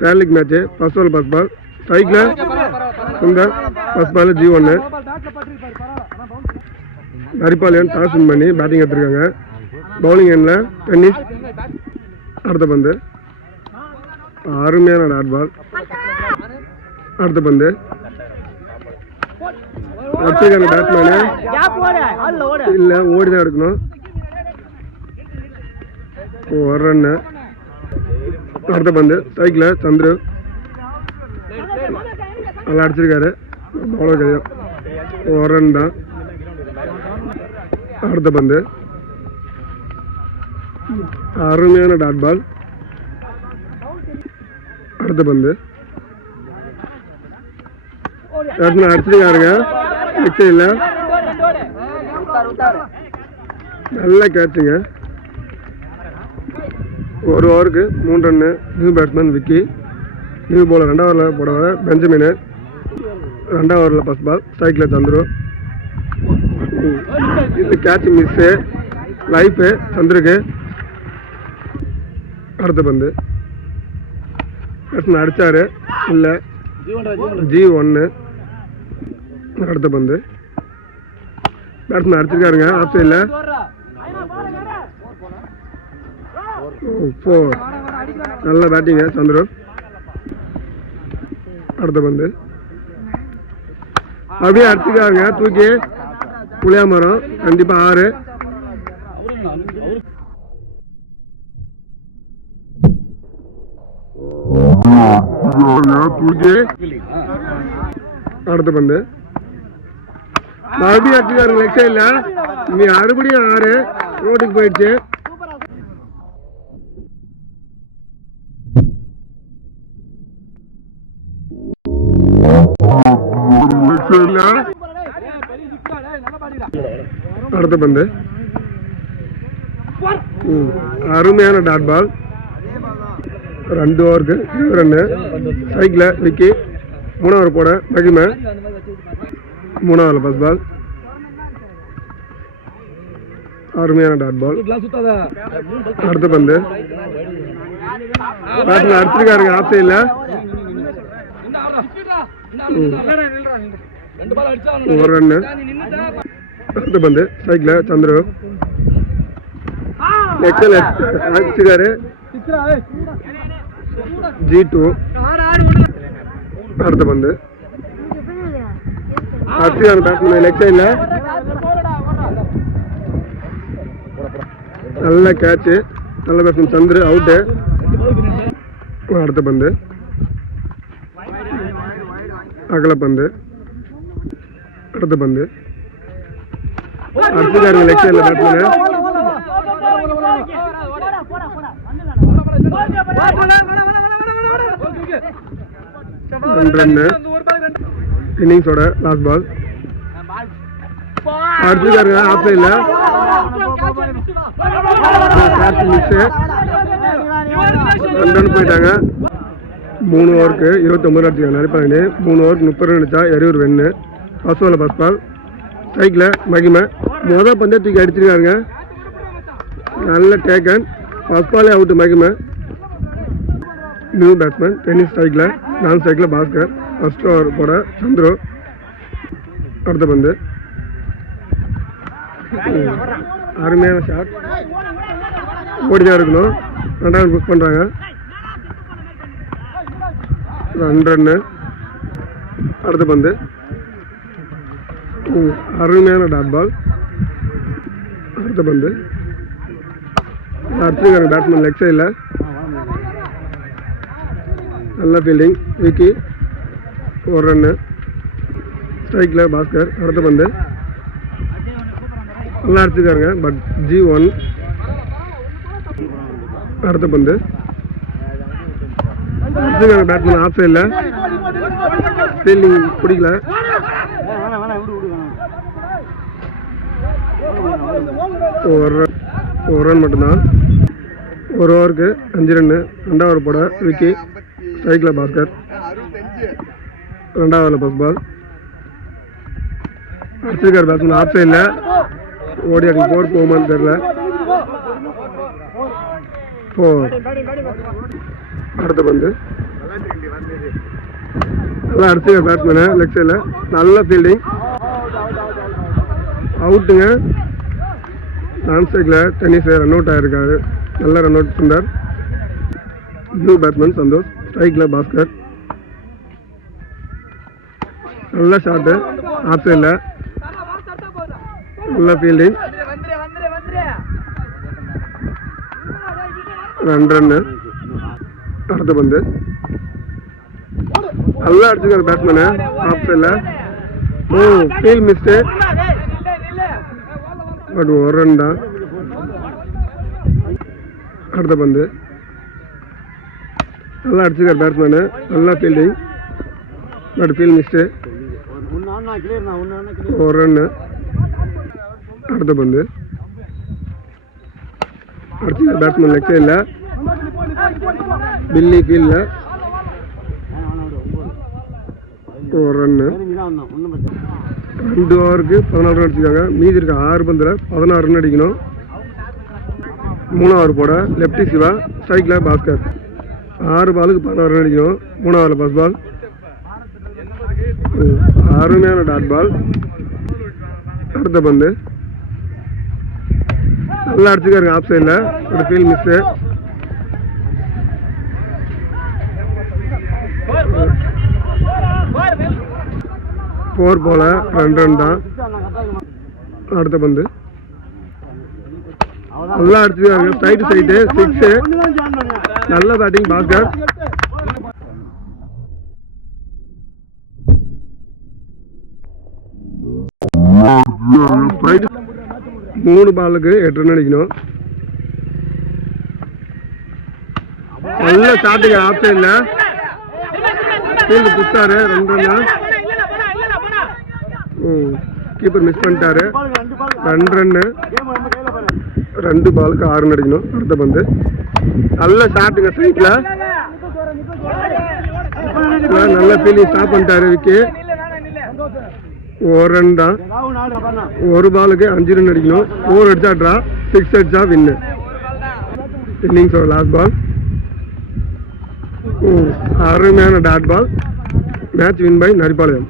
பேர் league match first over first ball ஸ்ட்ரைக்கில் Sundar first ball G1 ஹரிபாலியன் டாஸ் வின் பண்ணி பேட்டிங் எடுத்திருக்காங்க. பவுலிங் எண்ணில் டென்னிஸ். அடுத்த பந்து அருமையான டாட் பால். அடுத்த பந்து அடிச்சிருக்காங்க பேட்ஸ்மேனு இல்லை ஓடி தான் எடுக்கணும். ஒரு ரன்னு. அடுத்த பந்து ஸ்ட்ரைக்கில் சந்துரு நல்லா அடிச்சிருக்காரு. பவுலர் கையும் ஒரு ரன் தான். அடுத்த பந்து அருமையான டாட் பால். அடுத்த பந்து அடிச்சிருக்காருங்க. இல்லை நல்ல கேட்சுங்க. ஒரு ஓவருக்கு 3 run. New batsman Vicky. New bowler 2வது ஓவரில் போடுவார் பெஞ்சமின். 2வது ஓவரில் ஃபர்ஸ்ட் பால் ஸ்ட்ரைக்கில் சந்துரு. இது கேட்ச் மிஸ்ஸு லைஃபு சந்துருக்கு. அடுத்த பந்து பேட்ஸ்மேன் அடித்தார் இல்லை G1. அடுத்த பந்து பேட்ஸ்மேன் அடிச்சிருக்காருங்க ஆஃப் சைடில் 4. நல்ல பேட்டிங்க சந்துரு. அடுத்த பந்து அப்படியே அடிச்சிருக்காருங்க தூக்கி புளியா மரம். கண்டிப்பாக 6. தூக்கி அடுத்த பந்து மறுபடியும் அடிச்சிருக்காருங்க லெக் சைடில். நீ மறுபடியும் 6 ரோட்டுக்கு போயிடுச்சு. அடுத்த பந்து அருமையான டாட் பால். 2 ஓவருக்கு 20 ரன்னு. ஸ்ட்ரைக்கில் விக்கி. 3வது ஓவர் போட மகிமை. 3வது ஓவரில் ஃபர்ஸ்ட் பால் அருமையான டாட் பால். அடுத்த பந்து பேட்ஸ்மேன் அடிச்சிருக்காருங்க ஆஃப் சைடில். ஒரு ரன்னு. அடுத்த பந்து ஸ்ட்ரைக்கில் சந்துரு அடிச்சிருக்காரு G2. அடுத்த பந்து அடிச்சிருக்காரு பேட்ஸ்மேன் லெக் சைடில். நல்ல கேட்சு. நல்ல பேட்ஸ்மேன் சந்துரு அவுட்டு. அடுத்த பந்து அகல பந்து. அடுத்த பந்து அடிச்சிருக்காருங்க லெக் சைடில் பேட்ஸ்மேன். 2 ரன்னு. இன்னிங்ஸோட லாஸ்ட் பால் அடிச்சிருக்காருங்க ஆஃப் சைடில். Catch miss. 2 ரன் போயிட்டாங்க. 3 ஓவருக்கு 29 அடிச்சிருக்காங்க ஹரிபாலியன். 3 ஓவருக்கு 30 ரன் அடிச்சா 20 ரன்னு. ஃபர்ஸ்ட் ஓவரில் ஃபர்ஸ்ட் பால் ஸ்ட்ரைக்கில் மகிமை. முதல் பந்தே தூக்கி அடிச்சிருக்காருங்க. நல்ல டேக்கன். ஃபர்ஸ்ட் பாலே அவுட்டு மகிமை. New batsman tennis. ஸ்ட்ரைக்கில் நான் ஸ்ட்ரைக்கில் பாஸ்கர். ஃபர்ஸ்ட் ஓவர் போட சந்துரு. அடுத்த பந்து அருமையான ஷாட். ஓடிதான் இருக்கணும். 2வது புஷ் பண்ணுறாங்க. 2 ரன்னு. அடுத்த பந்து அருமையான டாட் பால். அடுத்த பந்து அடிச்சிருக்காங்க பேட்ஸ்மேன் லெக் சைடில். நல்ல ஃபீல்டிங் விக்கி. 1 ரன்னு. ஸ்ட்ரைக்கில் பாஸ்கர். அடுத்த பந்து நல்லா அடிச்சிருக்காருங்க பட் G1. அடுத்த பந்து அடிச்சிருக்காங்க பேட்ஸ்மேன் ஆஃப் சைடில். ஃபீல்டிங் பிடிக்கல. ஒரு ரன் மட்டும்தான். 1 ஓவருக்கு 5 ரன்னு. 2வது ஓவர் போட விக்கி. ஸ்ட்ரைக்கில் பாஸ்கர். 2வது ஓவரில் ஃபர்ஸ்ட் பால் அடிச்சிருக்காரு பேட்ஸ்மேன் ஆஃப் சைடில். ஓடி அடி 4 போகுமான்னு தெரியல. 4. அடுத்த பந்து நல்லா அடிச்சு பேட்ஸ்மேனு லெக் சைடில் நல்ல ஃபீல்டிங் அவுட்டுங்க. நான் ஸ்ட்ரைக்கில் டென்னிஸ் ரன் அவுட் ஆகிருக்காரு. நல்ல ரன் அவுட் பண்ணார். New batsman Santosh. ஸ்ட்ரைக்கில் பாஸ்கர் நல்ல ஷாட்டு ஆஃப் சைடில் நல்ல ஃபீல்டிங் 2 ரன்னு. அடுத்த பந்து நல்லா அடிச்சுக்காரு பேட்ஸ்மேனு ஆஃப் சைடில். ஃபீல்ட் மிஸ்டேக் பட் 1 ரன் தான். அடுத்த பந்து நல்லா அடிச்சுக்காரு பேட்ஸ்மேனு நல்லா fielding but field mistake 1 run. அடுத்த பந்து அடிச்சுக்காரு பேட்ஸ்மேன் லெக் சைடில் பில்லி ஃபீல்டில் 1 ரன்னு. 2 ஓவருக்கு 14 ரன் அடிச்சிருக்காங்க. மீதி இருக்க 6 பந்தில் 16 ரன் அடிக்கணும். 3 ஓவர் போட லெப்டி சிவா. ஸ்ட்ரைக்கில் பாஸ்கர் 6 பாலுக்கு 16 ரன் அடிக்கணும். 3 ஓவரில் ஃபர்ஸ்ட் பால் அருமையான டாட் பால். அடுத்த பந்து நல்லா அடிச்சுக்காருங்க ஆஃப் சைடில் ஒரு ஃபீல்ட் மிஸ்ஸு. ஃபோர் போல 2 ரன் தான். அடுத்த பந்து நல்லா அடிச்சுக்காருங்க ஸ்ட்ரைட் சைடு 6. நல்ல பேட்டிங் பாஸ்கர். ஸ்ட்ரைட் 3 பாலுக்கு 8 ரன் அடிக்கணும். நல்ல ஸ்டார்டிங் ஆஃப் சைடில் ஃபீல்டு புடிச்சாரு 2 ரன். கீப்பர் மிஸ் பண்ணிட்டாரு. 2 ரன்னு. 2 பாலுக்கு 6 ரன் அடிக்கணும். அடுத்த பந்து நல்ல ஷாட்டுங்க ஸ்ட்ரைக்கில் நல்ல ஃபீல்டிங் ஸ்டாப் பண்ணிட்டாரு விக்கி. 1 ரன் தான். 1 பாலுக்கு 5 ரன் அடிக்கணும். 4 அடிச்சா ட்ரா, 6 அடிச்சா வின்னு. இன்னிங்ஸோட லாஸ்ட் பால் அருமையான dot ball. Match win by நரிப்பாளையம்.